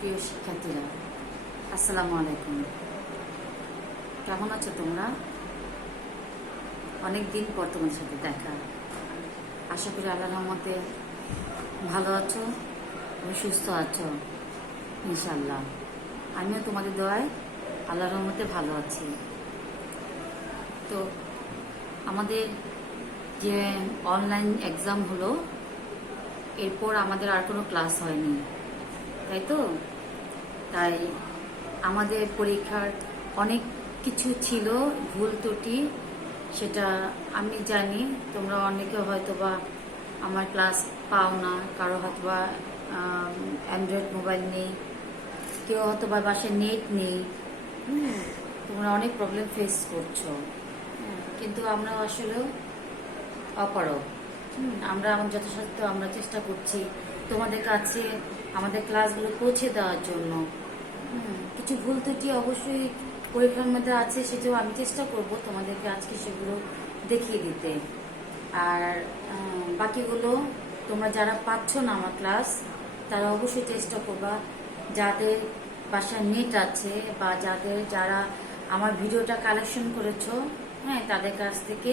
প্রিয় শিক্ষার্থীরা, আসসালামু আলাইকুম। কেমন আছো তোমরা? অনেক দিন পর তোমাদের সাথে দেখা। আশা করি আল্লাহর রহমতে ভালো আছো এবং সুস্থ আছো ইনশাল্লাহ। আমিও তোমাদের দোয়ায় আল্লাহর রহমতে ভালো আছি। তো আমাদের যে অনলাইন এক্সাম হলো, এরপর আমাদের আর কোনো ক্লাস হয়নি, তাই তো? তাই আমাদের পরীক্ষার অনেক কিছু ছিল ভুল ত্রুটি, সেটা আমি জানি। তোমরা অনেকে হয়তো বা আমার ক্লাস পাও না, কারো হয়তো বা অ্যান্ড্রয়েড মোবাইল নেই, কেউ হয়তো বা বাসায় নেট নেই। তোমরা অনেক প্রবলেম ফেস করছো, কিন্তু আমরা আসলেও অপারগ। আমরা আমার যথাসাধ্য আমরা চেষ্টা করছি তোমাদের কাছে আমাদের ক্লাসগুলো পৌঁছে দেওয়ার জন্য। কিছু ভুল ত্রুটি অবশ্যই পরীক্ষার মধ্যে আছে, সেটাও আমি চেষ্টা করব তোমাদেরকে আজকে সেগুলো দেখিয়ে দিতে। আর বাকিগুলো তোমরা যারা পাচ্ছ না আমার ক্লাস, তারা অবশ্যই চেষ্টা করবা, যাদের বাসায় নেট আছে বা যারা আমার ভিডিওটা কালেকশন করেছো, হ্যাঁ, তাদের কাছ থেকে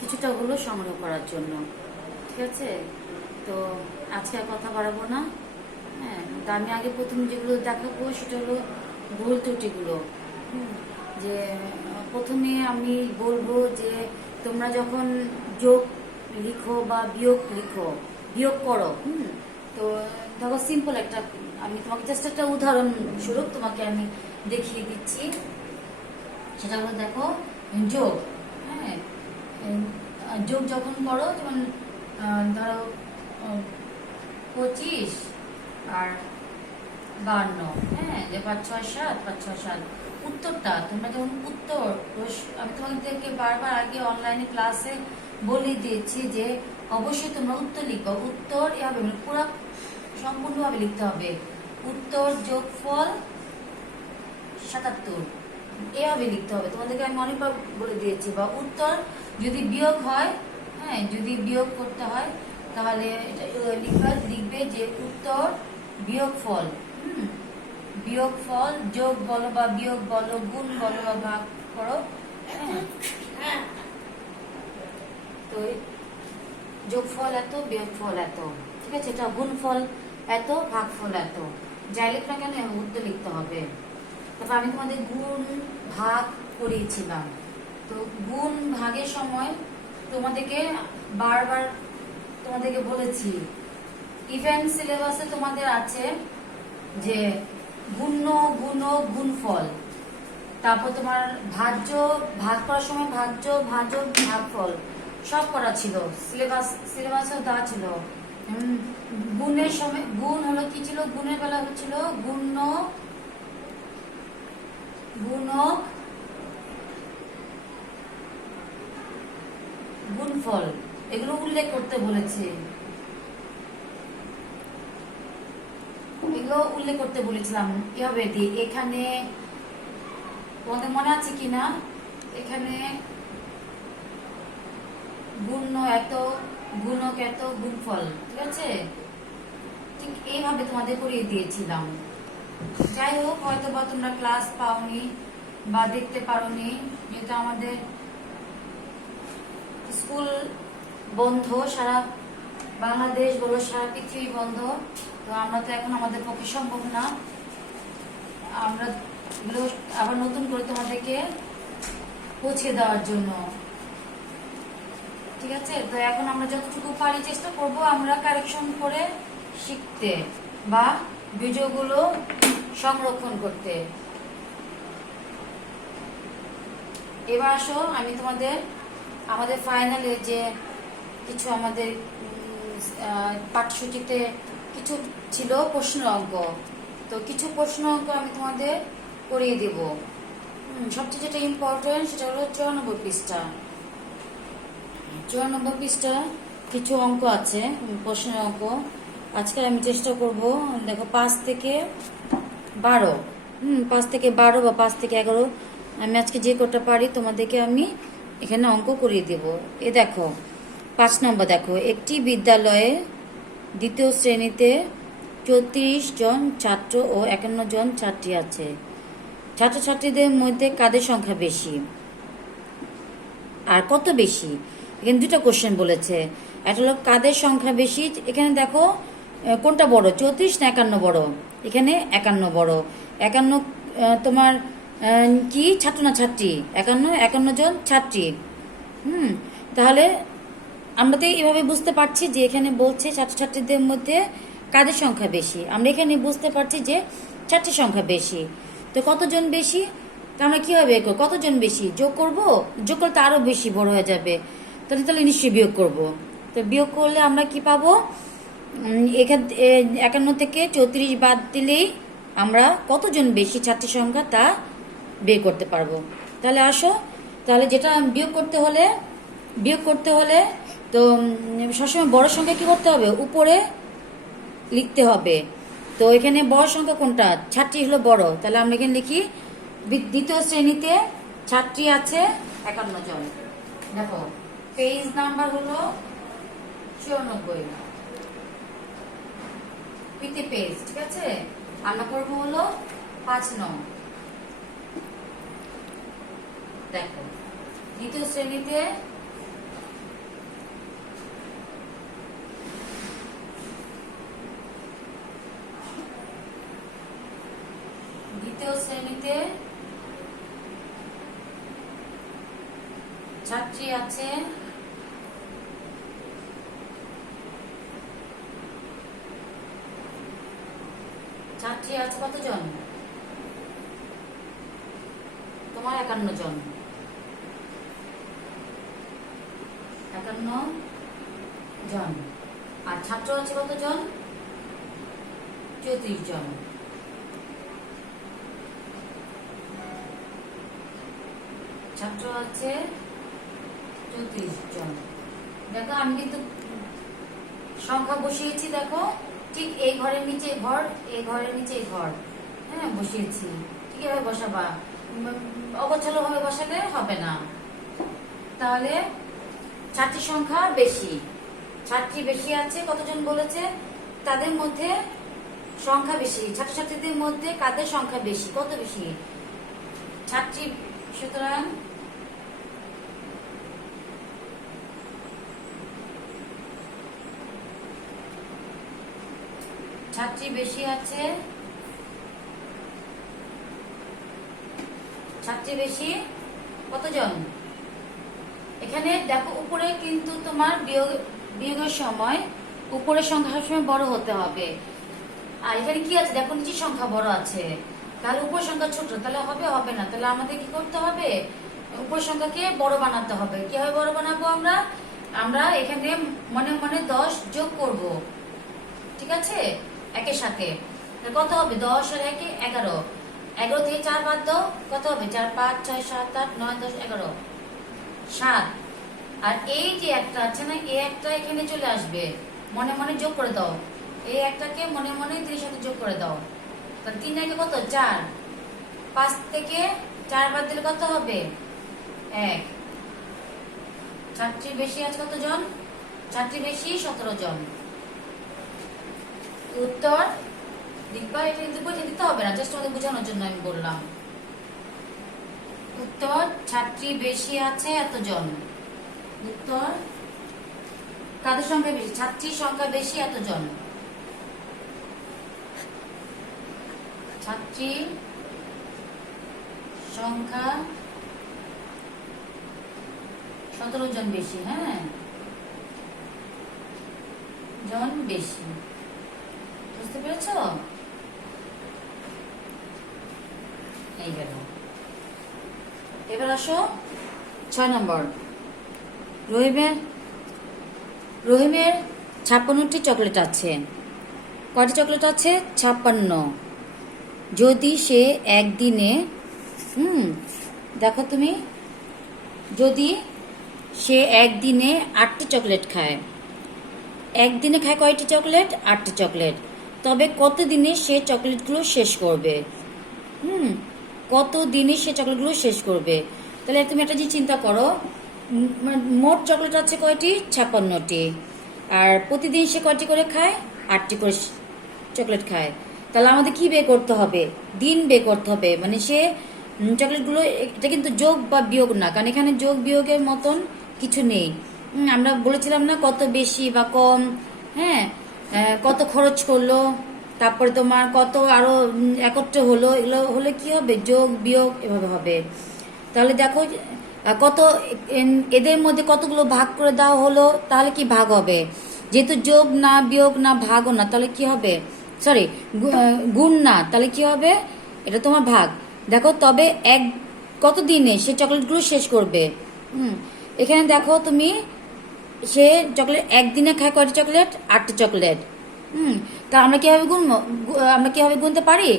কিছুটা হলো সংগ্রহ করার জন্য। ঠিক আছে? তো আজকে আর কথা বাড়াবো না। হ্যাঁ, তো আমি আগে প্রথম যেগুলো দেখাবো সেটা হলো ভুল ত্রুটিগুলো। যে প্রথমে আমি বলবো যে তোমরা যখন যোগ লিখো বা বিয়োগ করো, তো দেখো সিম্পল একটা, আমি তোমাকে জাস্ট একটা উদাহরণ স্বরূপ তোমাকে আমি দেখিয়ে দিচ্ছি। সেটা হলো, দেখো, যোগ। হ্যাঁ, যোগ যখন করো, যেমন ধরো 25 আর 52, হ্যাঁ, যে 5 6 7 5 6 7, উত্তরটা তোমরা যখন উত্তর, আমি তোমাদেরকে বারবার আগে অনলাইনে ক্লাসে বলে দিয়েছি যে অবশ্যই তোমরা উত্তর লিখো। উত্তর এভাবে মানে পুরো সম্পূর্ণভাবে লিখতে হবে, উত্তর যোগফল 77, এভাবে লিখতে হবে। তোমাদেরকে আমি অনেকবার বলে দিয়েছি। বা উত্তর যদি বিয়োগ হয়, হ্যাঁ, যদি বিয়োগ করতে হয়, তাহলে লিখবে যে উত্তর বিয়োগফল, বিয়োগফল যোগ বলো বা বিয়োগ বলো, গুণ বলো বা ভাগ করো। হ্যাঁ, তো যোগফল এত, বিয়োগফল এত, ঠিক আছে? এটা গুণফল এত, ভাগফল এত, যাই লিখ না কেন উত্তর লিখতে হবে। তারপর আমি তোমাদের গুণ ভাগ করিয়েছিলাম। তো গুণ ভাগের সময় তোমাদেরকে বারবার বলেছি, ইভেন্ট সিলেবাসে তোমাদের আছে যে গুণ্য, গুণক, গুণফল। তারপর তোমার ভাজ্য, ভাগ করার সময় ভাজ্য, ভাজক, ভাগফল সব করা ছিল, সিলেবাসেও দেওয়া ছিল। গুণের সময় গুণ হলো কি ছিল, গুণের বেলা হচ্ছিল গুণ্য, গুণক, গুণফল, এগুলো উল্লেখ করতে বলেছে। এগুলো উল্লেখ করতে বলেছিলাম এভাবে দিয়ে। এখানে তোমাদের মনে আছে কিনা, এখানে গুণ্য এত, গুণক এত, গুণফল, ঠিক আছে? ঠিক এইভাবে তোমাদের করিয়ে দিয়েছিলাম। যাই হোক, হয়তো বা তোমরা ক্লাস পাওনি বা দেখতে পারোনি, যেহেতু আমাদের স্কুল বন্ধ, সারা বাংলাদেশ বলো, সারা পৃথিবী বন্ধ। তো আমরা তো এখন আমাদের পক্ষে সম্ভব না আমরা আবার নতুন করে তোমাদেরকে পৌঁছে দেওয়ার জন্য। ঠিক আছে? তো এখন আমরা যতটুকু পারি চেষ্টা করব আমরা কারেকশন করে শিখতে বা ভিডিওগুলো সংরক্ষণ করতে। এবার আসো, আমি তোমাদের আমাদের ফাইনালে যে কিছু আমাদের পাঠ্যসূচিতে কিছু ছিল প্রশ্ন অঙ্ক, তো কিছু প্রশ্ন অঙ্ক আমি তোমাদের করিয়ে দেব। সবচেয়ে যেটা ইম্পর্টেন্ট সেটা হলো 94 পৃষ্ঠা। 94 পৃষ্ঠা কিছু অঙ্ক আছে, প্রশ্নের অঙ্ক। আজকে আমি চেষ্টা করব, দেখো 5 থেকে 12, 5 থেকে 12 বা 5 থেকে 11, আমি আজকে যে কটা পারি তোমাদেরকে আমি এখানে অঙ্ক করিয়ে দেব। এ দেখো 5 নম্বর, দেখো, একটি বিদ্যালয়ে দ্বিতীয় শ্রেণীতে 34 জন ছাত্র ও 51 জন ছাত্রী আছে। ছাত্রছাত্রীদের মধ্যে কাদের সংখ্যা বেশি আর কত বেশি? এখানে দুটো কোশ্চেন বলেছে। একটা হলো কাদের সংখ্যা বেশি, এখানে দেখো কোনটা বড়, 34 না 51 বড়? এখানে 51 বড়। 51 তোমার কি ছাত্র না ছাত্রী? 51 জন ছাত্রী। তাহলে আমরা তো এভাবে বুঝতে পারছি যে এখানে বলছে ছাত্রছাত্রীদের মধ্যে কাদের সংখ্যা বেশি। আমরা এখানে বুঝতে পারছি যে ছাত্রীর সংখ্যা বেশি। তো কতজন বেশি? তো আমরা কীভাবে কতজন বেশি যোগ করব? যোগ করলে তো আরও বেশি বড় হয়ে যাবে, তাহলে নিশ্চয়ই বিয়োগ করব। তো বিয়োগ করলে আমরা কি পাবো? এখান 51 থেকে 34 বাদ দিলেই আমরা কতজন বেশি ছাত্রী সংখ্যা তা বের করতে পারবো। তাহলে আসো, তাহলে যেটা বিয়োগ করতে হলে তো সবসময় বড় সংখ্যা কি করতে হবে? উপরে লিখতে হবে। তো এখানে বড় সংখ্যা কোনটা? ছাত্রী হলো বড়, তাহলে আমরা এখানে লিখি দ্বিতীয় শ্রেণীতে ছাত্রী আছে 51 জন। দেখো পেজ নাম্বার হলো 94, পিতে পেজ, ঠিক আছে? আমরা করবো হলো 5 নং। দেখো দ্বিতীয় শ্রেণীতে ছাত্রী আছে 51 জন। 51 জন। আর ছাত্র আছে কতজন? 34 জন। ছাত্র আছে 34 জন। দেখো আমি কিন্তু সংখ্যা বসিয়েছি, দেখো ঠিক এই ঘরের নিচে ঘর, এই ঘরের নিচে ঘর, হ্যাঁ বসিয়েছি। ঠিক এভাবে বসাবা, অগোছালো ভাবে বসালে হবে না। তাহলে ছাত্রীর সংখ্যা বেশি, ছাত্রী বেশি আছে কতজন বলেছে? তাদের মধ্যে সংখ্যা বেশি, ছাত্রছাত্রীদের মধ্যে কাদের সংখ্যা বেশি, কত বেশি? ছাত্রী, সুতরাং ছাত্রী বেশি আছে, ছাত্রী বেশি কতজন? এখানে দেখো উপরে কিন্তু তোমার বিয়োগের সময় উপরের সংখ্যা সবসময় বড় হতে হবে। আর এখানে কি আছে দেখো, নিচের সংখ্যা বড় আছে, তাহলে উপর সংখ্যা ছোট, তাহলে হবে না। তাহলে আমাদের কি করতে হবে? উপর সংখ্যাকে বড় বানাতে হবে। কিভাবে বড় বানাবো? আমরা এখানে মনে মনে 10 যোগ করব, ঠিক আছে, একের সাথে। কত হবে? 10 আর 1 11। 11 থেকে 4 বাদ দাও, কত হবে? 4 5 6 7 8 9 10 11 7। আর এই যে একটা আছে না, এই একটা এখানে চলে আসবে, মনে মনে যোগ করে দাও। এই একটাকে মনে মনে 3 সাথে যোগ করে দাও। তাহলে 3 একে কত? 4। 5 থেকে 4 বাদ দিলে কত হবে? 1। ছাত্রী বেশি আছে কতজন? ছাত্রী বেশি 17 জন। উত্তর লিখবা, এটা কিন্তু বুঝে দিতে হবে না, জাস্ট আমাদের বোঝানোর জন্য আমি বললাম। উত্তর ছাত্রী বেশি আছে এতজন। উত্তর কাদের সংখ্যা বেশি? ছাত্রীর সংখ্যা বেশি এতজন। ছাত্রীর সংখ্যা 17 জন বেশি, হ্যাঁ জন বেশি। বুঝতে পেরেছ? এই গেল। এবার আসো 6 নম্বর। রহিমের 56টি চকলেট আছে। কয়টি চকলেট আছে? 56। যদি সে একদিনে দেখো তুমি, যদি সে একদিনে 8টি চকলেট খায়, একদিনে খায় কয়টি চকলেট? 8টি চকলেট। তবে কত দিনে সে চকলেটগুলো শেষ করবে? কত দিনে সে চকলেটগুলো শেষ করবে? তাহলে তুমি একটা যে চিন্তা করো, মোট চকলেট আছে কয়টি? 56টি। আর প্রতিদিন সে কয়টি করে খায়? 8টি করে চকলেট খায়, তাহলে আমাদের কি বের করতে হবে, দিন বের করতে হবে। মানে সে চকলেটগুলো, এটা কিন্তু যোগ বা বিয়োগ না, কারণ এখানে যোগ বিয়োগের মতন কিছু নেই। আমরা বলেছিলাম না কত বেশি বা কম, হ্যাঁ, কত খরচ করলো, তারপরে তোমার কত আরো একত্রে হলো, এগুলো হলে কি হবে, যোগ বিয়োগ এভাবে হবে। তাহলে দেখো কত এদের মধ্যে কতগুলো ভাগ করে দেওয়া হলো, তাহলে কি ভাগ হবে, যেহেতু যোগ না বিয়োগ না ভাগও না, তাহলে কি হবে, সরি গুণ না, তাহলে কি হবে, এটা তোমার ভাগ। দেখো তবে কত দিনে সে চকলেটগুলো শেষ করবে। এখানে দেখো তুমি, সে চকলেট একদিনে খায় কয়টা চকলেট, 8টা চকলেট। তা আমরা কিভাবে গুনবো, আমরা কিভাবে গুনতে পারি,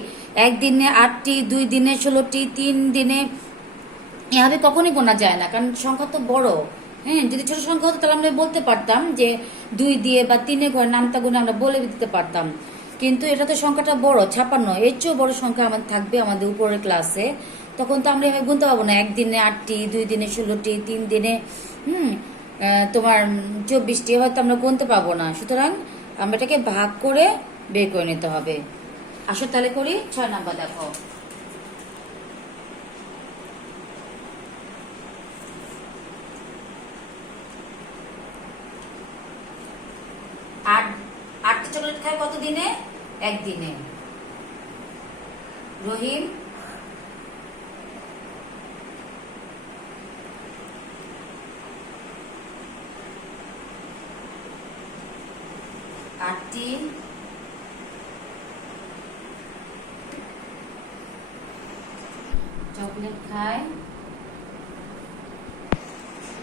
একদিনে 8টি, 2 দিনে 16টি, 3 দিনে, এভাবে কখনই গোনা যায় না, কারণ সংখ্যা তো বড়। হ্যাঁ, যদি ছোট সংখ্যা হতো তাহলে আমরা বলতে পারতাম যে 2 দিয়ে বা 3 ঘর নামতা গুণে আমরা বলে দিতে পারতাম, কিন্তু এটা তো সংখ্যাটা বড়, 56, এর চেয়েও বড় সংখ্যা আমাদের থাকবে আমাদের উপরের ক্লাসে, তখন তো আমরা এভাবে গুনতে পারবো না, একদিনে 8টি, 2 দিনে 16টি, 3 দিনে তোমার 24টি, হয়তো আমরা গুনতে পারবো না। সুতরাং আমরা এটাকে ভাগ করে বের করে নিতে হবে। আসো তাহলে করি, 6 নাম্বার দেখো। আটটি চকলেট খায় কত দিনে, একদিনে। রহিম আটটি চকলেট খায়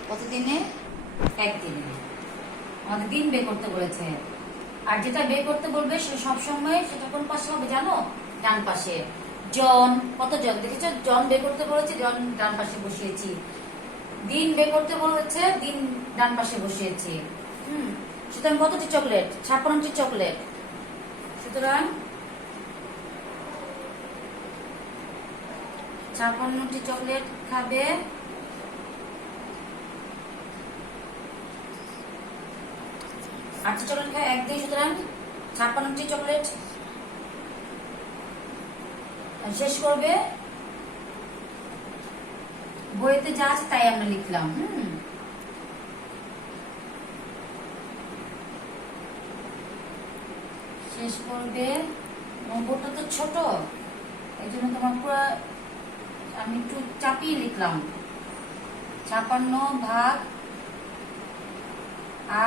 কত দিনে, একদিনে। আমাদের দিন বের করতে বলেছে, আর যেটা বের করতে বলবে সে সবসময় সেটা কোন পাশে হবে জানো, ডান পাশে। জন, কত জন দেখেছো, জন বের করতে বলেছে, জন ডান পাশে বসিয়েছি। দিন বের করতে বলেছে, দিন ডান পাশে বসিয়েছি। সুতরাং কতটি চকলেট, 56টি চকলেট। সুতরাং 56টি চকলেট খাবে, আটটি চকলেট খায় একদিন, সুতরাং 56টি চকলেট শেষ করবে। বইতে যা আছে তাই আমরা লিখলাম। শেষ করবে, নম্বরটা তো ছোট, এই জন্য তোমার পুরো আমি একটু চাপিয়ে লিখলাম, 56 ভাগ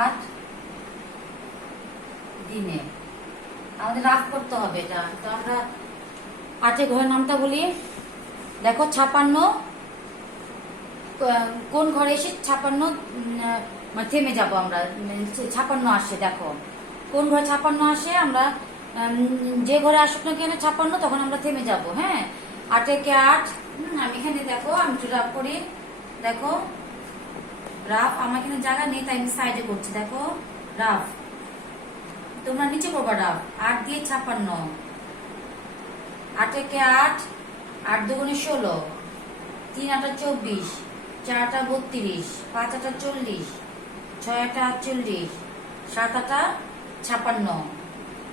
8 দিনে। আমাদের রাফ করতে হবে এটা, তো আমরা 8 ঘরের নামটা বলি। দেখো 56 কোন ঘরে এসে 56 মানে থেমে যাব আমরা, 56 আসে, দেখো কোন ঘরে 56 আসে, আমরা যে ঘরে আসুক না কেন 56 তখন আমরা থেমে যাব। হ্যাঁ, 8 একে 8, আমি এখানে দেখো আমি একটু রাফ করি, দেখো রাফ, আমার এখানে জায়গা নেই তাই আমি সাইডে করছি, দেখো রাফ, তোমরা নিচে করবা রাফ। 8 দিয়ে 56, 8 একে 8, 8 দুগুণে 16, 3 8 24, 4 8 32, 5 8 40, 6 8 48, 7 8 56।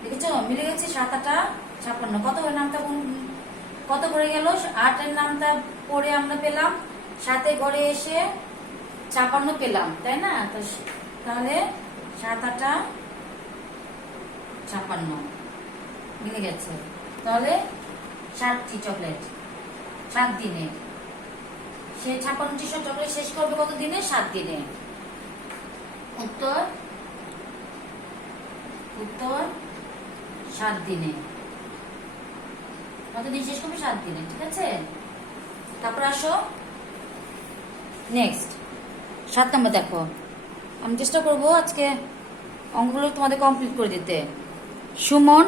দেখেছো মিলে গেছে, 7 8 56। কত করে নামটা কত করে গেল, 8 এর নামটা পরে আমরা পেলাম, 7 ঘরে এসে 56 পেলাম, তাই না, তাহলে 7 8 56 মিলে গেছে। তাহলে 60টি চকলেট 7 দিনে, সে 56টি চকলেট শেষ করবে কত দিনে, 7 দিনে। উত্তর 7 দিনে। কতদিন শেষ করবে, 7 দিনে, ঠিক আছে। তারপর আসো নেক্সট 7 নম্বর দেখো, আমি চেষ্টা করবো আজকে অঙ্কগুলো তোমাদের কমপ্লিট করে দিতে। সুমন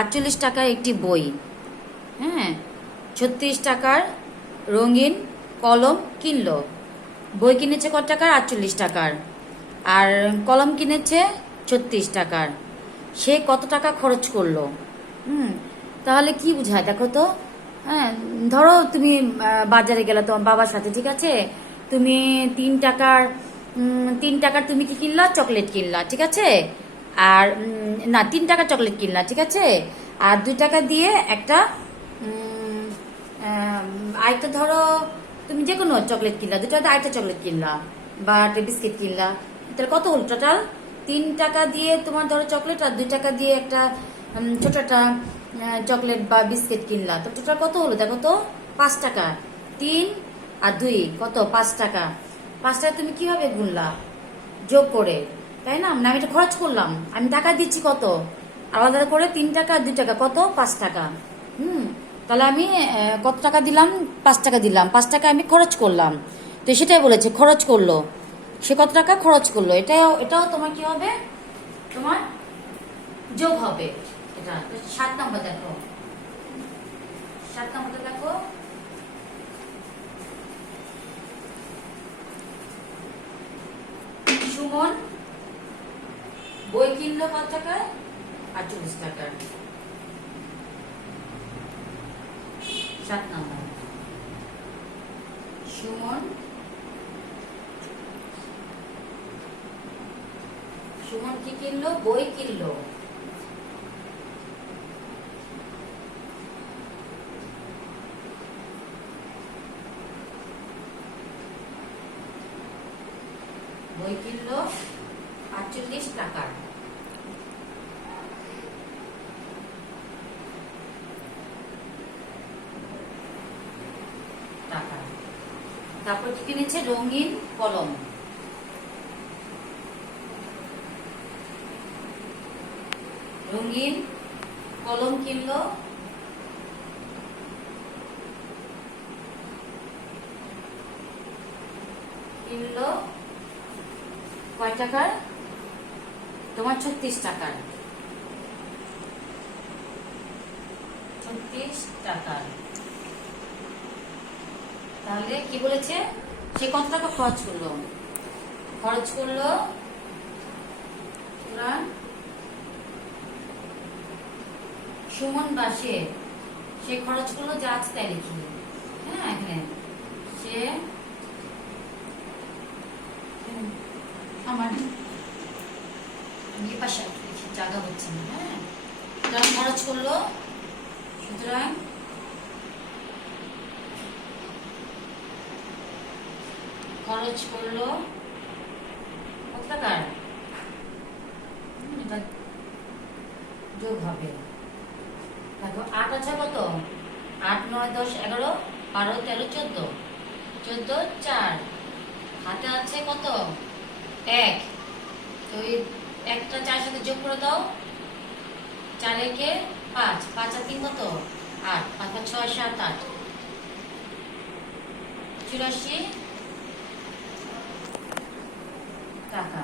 48 টাকার একটি বই, হ্যাঁ, 36 টাকার রঙিন কলম কিনলো। বই কিনেছে কত টাকার, 48 টাকার, আর কলম কিনেছে 36 টাকার। সে কত টাকা খরচ করলো। তাহলে কি বুঝায় দেখো তো। হ্যাঁ, ধরো তুমি বাজারে গেলে তোমার বাবার সাথে, ঠিক আছে, তুমি 3 টাকার তুমি কি কিনলা, চকলেট কিনলা, ঠিক আছে। আর না 3 টাকা চকলেট কিনলা, ঠিক আছে? আর 2 টাকা দিয়ে একটা আরেকটা ধরো তুমি যে কোনো চকলেট কিনলা, 2 টাকা দিয়ে আরেকটা চকলেট কিনলা বা একটা বিস্কিট কিনলা, তাহলে কত হলো টোটাল? 3 টাকা দিয়ে তোমার ধরো চকলেট আর 2 টাকা দিয়ে একটা ছোট একটা চকলেট বা বিস্কিট কিনলা, তো টোটাল কত হলো দেখো তো? 5 টাকা। 3 আর 2 কত? 5 টাকা। 5 টাকা তুমি কিভাবে গুনলা? যোগ করে, তাই না? আমি এটা খরচ করলাম, আমি টাকা দিচ্ছি কত আলাদা করে, 3 টাকা আর 2 টাকা, কত? 5 টাকা। তাহলে আমি কত টাকা দিলাম? 5 টাকা দিলাম। 5 টাকা আমি খরচ করলাম, তো সেটাই বলেছে খরচ করলো। সে কত টাকা খরচ করলো, এটাও তোমার কি হবে? তোমার যোগ হবে। এটা 7 নম্বর দেখো, 7 নম্বরটা দেখো। সুমন বই কিনলো কত টাকায়? 48 টাকার। 7 নম্বর, সুমন কি কিনলো? বই কিনলো। বই কিনলো 48 টাকার। টাকা। তারপর কি কিনেছে? রঙিন কলম। রঙিন কলম কিনলো কয় টাকার? তোমার 36 টাকার। 36 টাকার। তাহলে কি বলেছে? সে কত টাকা খরচ করলো? সুমন বাসে সে খরচ করলো, যা আছে তাই লিখি। হ্যাঁ হ্যাঁ, সে আমার পাশে জায়গা হচ্ছে না। হ্যাঁ, খরচ করলো, সুতরাং খরচ করলো কত টাকার? এটা যোগ হবে। দেখো 8 আছে কত? 8 9 10 11 12 13 14, 14 4, হাতে আছে কত? 1। তো এই একটা 4 সাথে যোগ করে দাও, 4 একে 5, 5 আর 3 কত? 8, 5 আর 6 7 8, 84 টাকা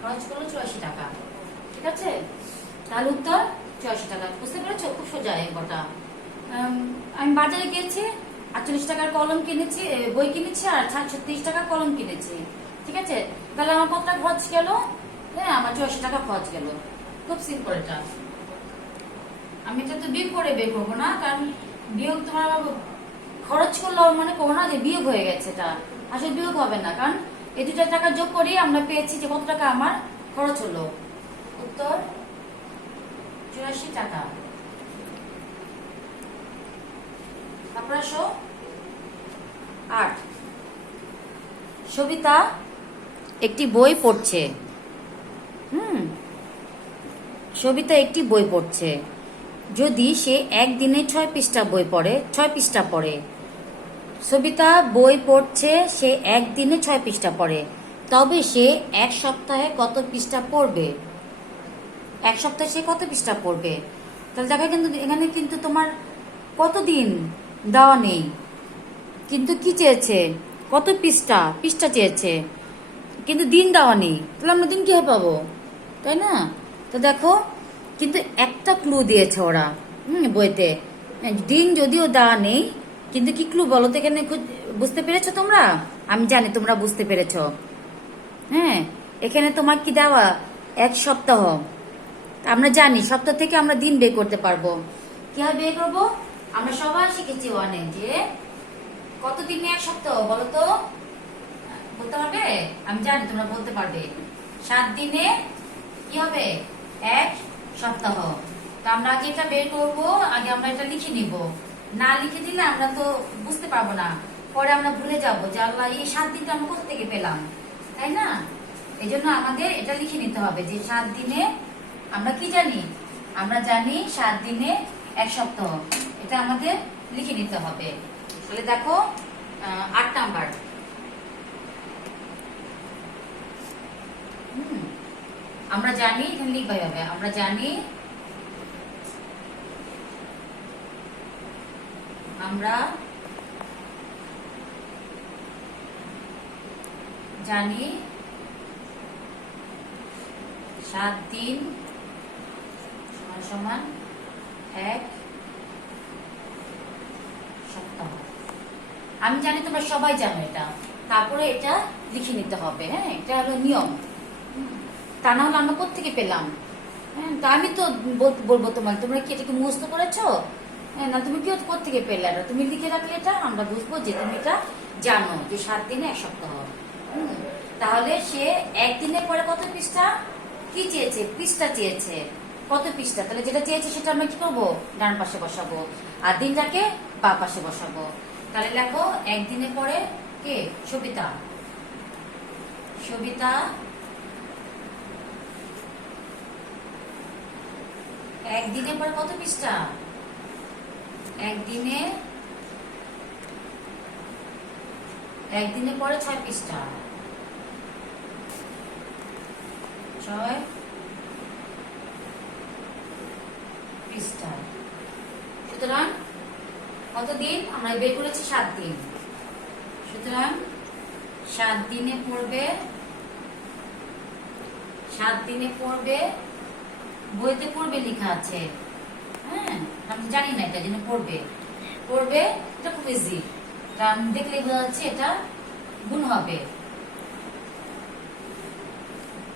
খরচ করলো। 84 টাকা, ঠিক আছে? তাহলে উত্তর 84 টাকা। বুঝতে পেরেছো? খুব সোজা এই কটা। আমি বাজারে গিয়েছি, 48 টাকার কলম কিনেছি, বই কিনেছি, আর 36 টাকার কলম কিনেছি, ঠিক আছে? তাহলে আমার কত টাকা খরচ গেল? হ্যাঁ, আমার 84 টাকা খরচ গেল। খুব সিম্পল এটা। আমি এটা তো বিয়োগ করে বের করবো না, কারণ বিয়োগ তোমার খরচ করলো মানে করবো না যে বিয়োগ হয়ে গেছে, এটা আসলে বিয়োগ হবে না, কারণ এই 2 টাকা যোগ করি আমরা পেয়েছি যে কত টাকা আমার খরচ হলো। উত্তর 84 টাকা। তারপর আসো 8। সবিতা একটি বই পড়ছে। সবিতা একটি বই পড়ছে। যদি সে একদিনে 6 পৃষ্ঠা বই পড়ে, 6 পৃষ্ঠা পড়ে। সবিতা বই পড়ছে, সে একদিনে 6 পৃষ্ঠা পড়ে, তবে সে এক সপ্তাহে কত পৃষ্ঠা পড়বে? এক সপ্তাহে সে কত পৃষ্ঠা পড়বে? তাহলে দেখা, কিন্তু এখানে কিন্তু তোমার কতদিন দেওয়া নেই, কিন্তু কি চেয়েছে? কত পৃষ্ঠা চেয়েছে, কিন্তু দিন দেওয়া নেই। তাহলে আমরা দিন কিভাবে পাবো, তাই না? তো দেখো, কিন্তু একটা ক্লু দিয়েছে ওরা বইতে। দিন যদিও দেওয়া নেই, কিন্তু কি ক্লু বলো তো এখানে? বুঝতে পেরেছো তোমরা? আমি জানি তোমরা বুঝতে পেরেছো। হ্যাঁ, এখানে তোমার কি দেওয়া? 1 সপ্তাহ। আমরা জানি সপ্তাহ থেকে আমরা দিন বের করতে পারবো। কিভাবে বের করবো? আমরা সবাই শিখেছি ওয়ানে যে কত দিনে 1 সপ্তাহ, বলো তো? বলতে পারবে? আমি জানি তোমরা বলতে পারবে। 7 দিনে কি হবে? 1 সপ্তাহ। তো আমরা আগে এটা বের করব, আগে আমরা এটা লিখে নিব। না লিখে দিলে আমরা তো বুঝতে পারবো না, পরে আমরা ভুলে যাব যে আল্লাহ এই 7 দিনটা আমরা কোথা থেকে পেলাম, তাই না? এই জন্য আমাদের এটা লিখে নিতে হবে যে 7 দিনে আমরা কি জানি, আমরা জানি 7 দিনে 1 সপ্তাহ। এটা আমাদের লিখে নিতে হবে। তাহলে দেখো 8 নাম্বার। আমরা জানি, এখানে লিখতে হবে, আমরা জানি, আমরা জানি 7 দিন সমান সমান 1 সপ্তাহ। আমি জানি তোমরা সবাই জানো এটা, তারপরে এটা লিখে নিতে হবে। হ্যাঁ, এটা হলো নিয়ম। তা না হলে আমরা কোত্থেকে পেলাম? হ্যাঁ, তা আমি তো বলবো তোমাকে, তোমরা কি এটাকে মুখস্থ করেছো? হ্যাঁ, না তুমি কি কোত্থেকে পেলে? এটা তুমি লিখে রাখলে এটা আমরা বুঝবো যে তুমি এটা জানো যে 7 দিনে 1 সপ্তাহ। তাহলে সে একদিনের পরে কত পৃষ্ঠা কি চেয়েছে? পৃষ্ঠা চেয়েছে। কত পৃষ্ঠা? তাহলে যেটা চেয়েছে সেটা আমরা কি করবো? ডান পাশে বসাবো, আর দিনটাকে বাঁ পাশে বসাবো। তাহলে লেখো একদিনের পরে কে? সবিতা। সবিতা একদিনের পরে কত পৃষ্ঠা? একদিনের পরে 6 পৃষ্ঠা। 6 পৃষ্ঠা। সুতরাং কতদিন? আমরা বের করেছি 7 দিন। সুতরাং 7 দিনে পড়বে, 7 দিনে পড়বে, বইতে পড়বে লেখা আছে। হ্যাঁ, আমি জানি না এটা যেন পড়বে। পড়বে, এটা খুব ইজি। আমি দেখলে বোঝা যাচ্ছে এটা গুণ হবে।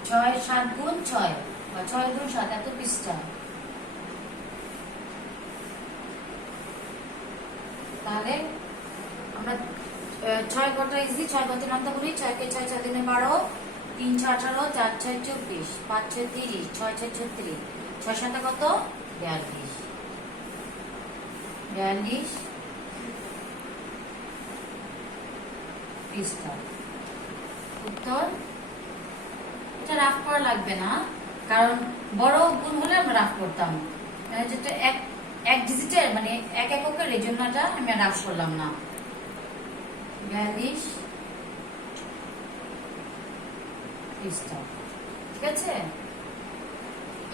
6 7 গুণ 6 বা 6 গুণ 7, এত পৃষ্ঠা। তাহলে আমরা 6 কটা ইজি, 6 কত নামটা বলি। 6 কে 6 6 দিনে 12, 3 6 18, 4 6 24, 5 6 30, 6 6 36, 6 7 কত? 42। 42 পৃষ্ঠা। উত্তর। এটা রাফ করা লাগবে না, কারণ বড় গুণ হলে আমরা রাফ করতাম। যেটা এক ডিজিটের মানে এক এককের, এই জন্য আমি রাফ করলাম না। 42 পৃষ্ঠা। ঠিক আছে,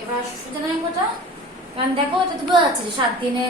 এবার সুতরাং কটা? কারণ দেখো এটা তো বোঝা যাচ্ছে যে 7 দিনে